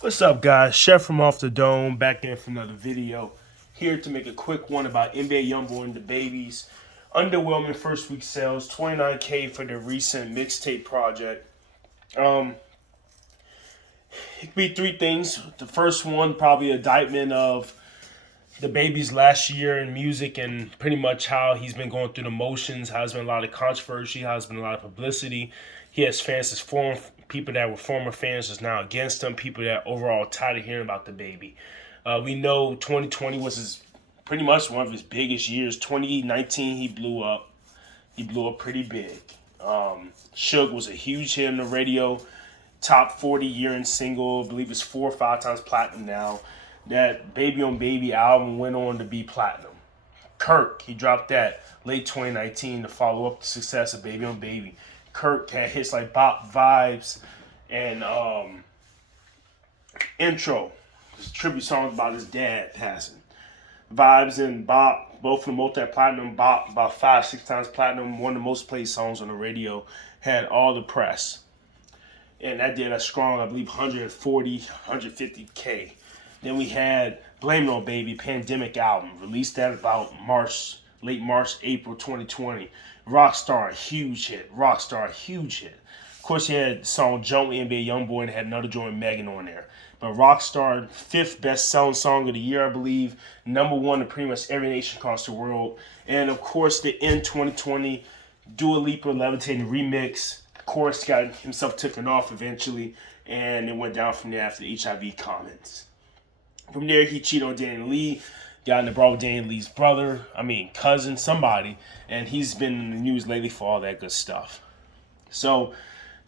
What's up, guys? Chef from Off the Dome back in for another video. Here to make a quick one about NBA Youngboy and Dababy's underwhelming first week sales, 29K for their recent mixtape project. Um, it could be three things. The first one, probably indictment of Dababy's last year in music and pretty much how he's been going through the motions, how there's been a lot of controversy, how there's been a lot of publicity. He has fans that's people that were former fans is now against him, people that overall tired of hearing about Dababy. We know 2020 was pretty much one of his biggest years. 2019 he blew up. He blew up pretty big. Suge was a huge hit on the radio, top 40 year in single. I believe it's 4 or 5 times platinum now. That Baby on Baby album went on to be platinum. Kirk, he dropped that late 2019 to follow up the success of Baby on Baby. Kirk had hits like Bop Vibes and Intro. It's a tribute song about his dad passing. Vibes and Bop, both from multi-platinum. Bop, about 5, 6 times platinum. One of the most played songs on the radio. Had all the press. And that did a strong, I believe, 140, 150K. Then we had Blame It On Baby, Pandemic album. Released that about late March, April 2020. Rockstar, huge hit. Rockstar, huge hit. Of course, he had the song Jump with NBA Youngboy and had another joint with Megan on there. But Rockstar, 5th best-selling song of the year, I believe. #1 in pretty much every nation across the world. And, of course, the end 2020 Dua Lipa Levitating remix. Of course, got himself taken off eventually. And it went down from there after the HIV comments. From there, he cheated on Daniel Lee, got in the brawl with Daniel Lee's cousin, somebody, and he's been in the news lately for all that good stuff. So,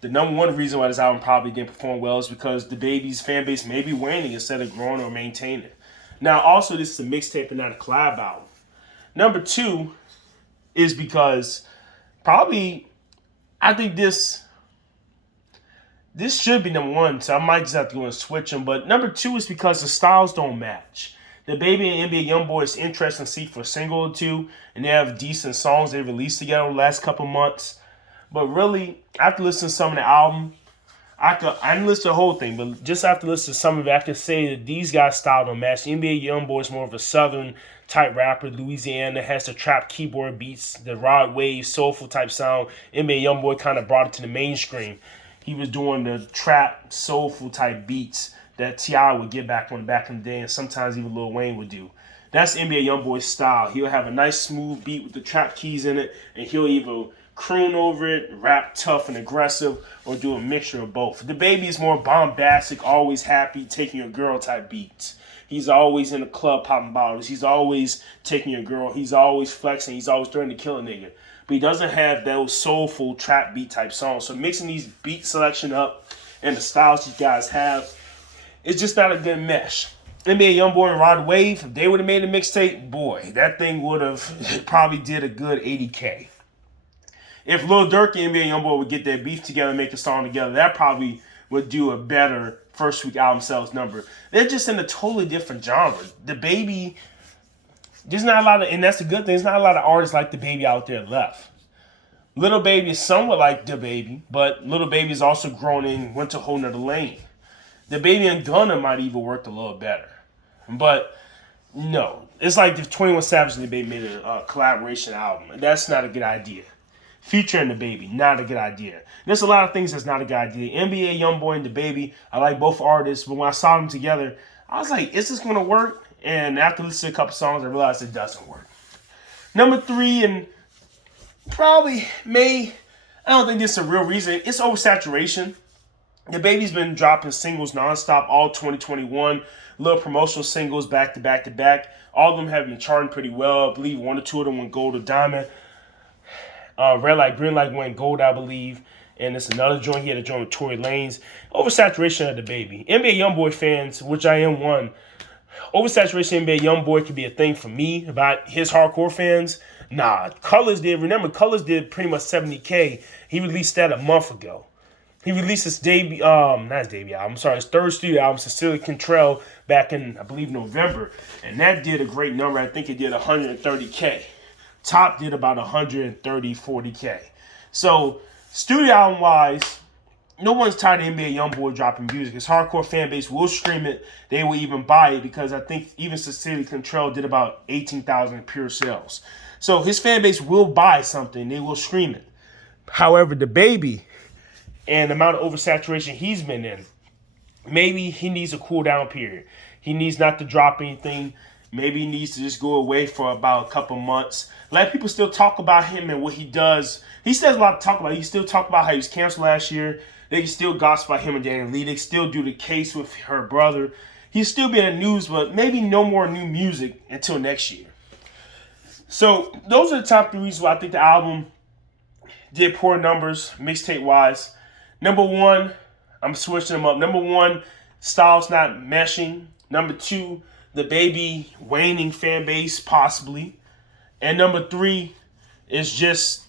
the #1 reason why this album probably didn't perform well is because Dababy's fan base may be waning instead of growing or maintaining. Now, also, this is a mixtape and not a collab album. #2 is because I think this should be #1, so I might just have to go and switch them. But #2 is because the styles don't match. Dababy and NBA Youngboy is interesting to see for a single or two, and they have decent songs they released together the last couple months. But really, after listening to some of the album, I didn't listen to the whole thing, but just after listening to some of it, I can say that these guys' style don't match. NBA Youngboy is more of a southern type rapper. Louisiana has the trap keyboard beats, the rod wave, soulful type sound. NBA Youngboy kind of brought it to the mainstream. He was doing the trap, soulful type beats that T.I. would get back in the day, and sometimes even Lil Wayne would do. That's NBA Youngboy's style. He'll have a nice smooth beat with the trap keys in it, and he'll either croon over it, rap tough and aggressive, or do a mixture of both. Dababy is more bombastic, always happy, taking your girl type beats. He's always in the club popping bottles. He's always taking your girl. He's always flexing. He's always threatening to kill a nigga. But he doesn't have those soulful trap beat type songs. So mixing these beat selection up and the styles these guys have, it's just not a good mesh. NBA Youngboy and Rod Wave, if they would have made a mixtape, boy, that thing would have probably did a good 80K. If Lil Durk and NBA Youngboy would get their beef together and make a song together, that probably would do a better first week album sales number. They're just in a totally different genre. Dababy, there's not a lot of, and that's a good thing, there's not a lot of artists like Dababy out there left. Lil Baby is somewhat like Dababy, but Lil Baby is also grown and went to a whole nother lane. Dababy and Gunna might even worked a little better. But no, it's like if 21 Savage and Dababy made a collaboration album, and that's not a good idea. Featuring Dababy, not a good idea. There's a lot of things that's not a good idea. NBA Youngboy and Dababy, I like both artists, but when I saw them together, I was like, is this going to work? And after listening to a couple songs, I realized it doesn't work. #3, and probably I don't think this is a real reason, it's oversaturation. Dababy's been dropping singles nonstop all 2021, little promotional singles back to back to back. All of them have been charting pretty well. I believe 1 or 2 of them went gold or diamond. Red Light, Green Light went gold, I believe. And it's another joint. He had a joint with Tory Lanez. Oversaturation of Dababy. NBA Youngboy fans, which I am one, oversaturation of NBA Youngboy could be a thing for me. About his hardcore fans, nah. Colors did. Remember, Colors did pretty much 70K. He released that a month ago. He released his debut, not his debut album, sorry, his third studio album, Cecilia Cantrell, back in, I believe, November. And that did a great number. I think it did 130K. Top did about 130, 40K. So, studio album-wise, no one's tired of NBA Youngboy dropping music. His hardcore fan base will stream it. They will even buy it because I think even Sincerely Control did about 18,000 pure sales. So his fan base will buy something. They will stream it. However, Dababy and the amount of oversaturation he's been in, maybe he needs a cool down period. He needs not to drop anything. Maybe he needs to just go away for about a couple months. Let people still talk about him and what he does. He says a lot to talk about. He still talk about how he was canceled last year. They can still gossip about him and Daniel Lee. They still do the case with her brother. He's still being in the news, but maybe no more new music until next year. So those are the top 3 reasons why I think the album did poor numbers, mixtape-wise. Number 1, I'm switching them up. Number 1, styles not meshing. Number 2, Dababy waning fan base, possibly. And number 3 is just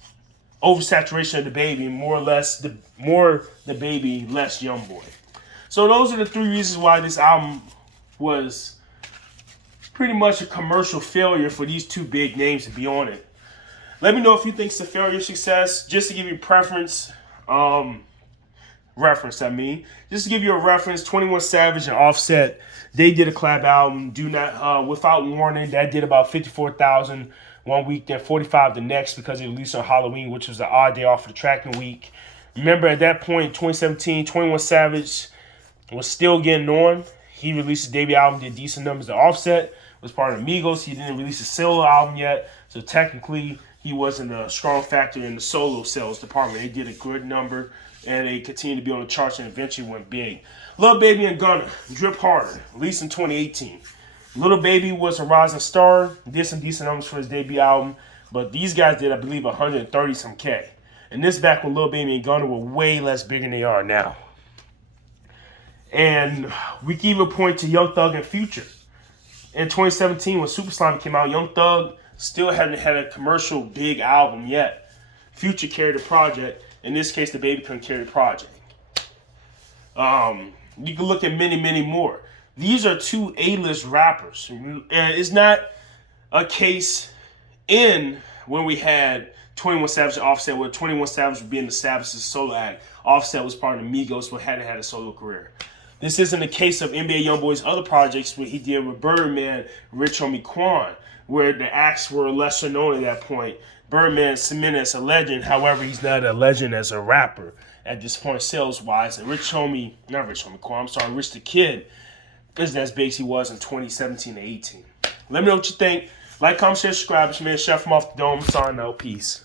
oversaturation of Dababy, more or less more Dababy, less Youngboy. So those are the 3 reasons why this album was pretty much a commercial failure for these 2 big names to be on it. Let me know if you think it's a failure or success. Just to give you reference, just to give you a reference, 21 Savage and Offset, they did a collab album, Do Not Without Warning, that did about 54,000 one week, then 45 the next because it released on Halloween, which was the odd day off of the tracking week. Remember at that point, 2017, 21 Savage was still getting on. He released his debut album, did decent numbers. The Offset was part of Migos. He didn't release a solo album yet, so technically he wasn't a strong factor in the solo sales department. They did a good number, and they continued to be on the charts and eventually went big. Lil Baby and Gunna, Drip Harder, released in 2018. Lil Baby was a rising star, did some decent numbers for his debut album, but these guys did, I believe, 130 some K. And this back when Lil Baby and Gunna were way less big than they are now. And we can even point to Young Thug and Future. In 2017, when Super Slime came out, Young Thug still hadn't had a commercial big album yet. Future carried the project. In this case, Dababy couldn't carry the project. You can look at many, many more. These are 2 A-list rappers. And it's not a case in when we had 21 Savage and Offset, where 21 Savage was being the Savage's solo act. Offset was part of the Migos, but hadn't had a solo career. This isn't the case of NBA Youngboy's other projects where he did with Birdman, Rich Homie Quan, where the acts were lesser known at that point. Birdman cemented as a legend, however, he's not a legend as a rapper at this point sales-wise. And Rich the Kid, isn't as big as he was in 2017 and 18. Let me know what you think. Like, comment, share, subscribe. It's your man, Chef from Off the Dome. Signing out. Peace.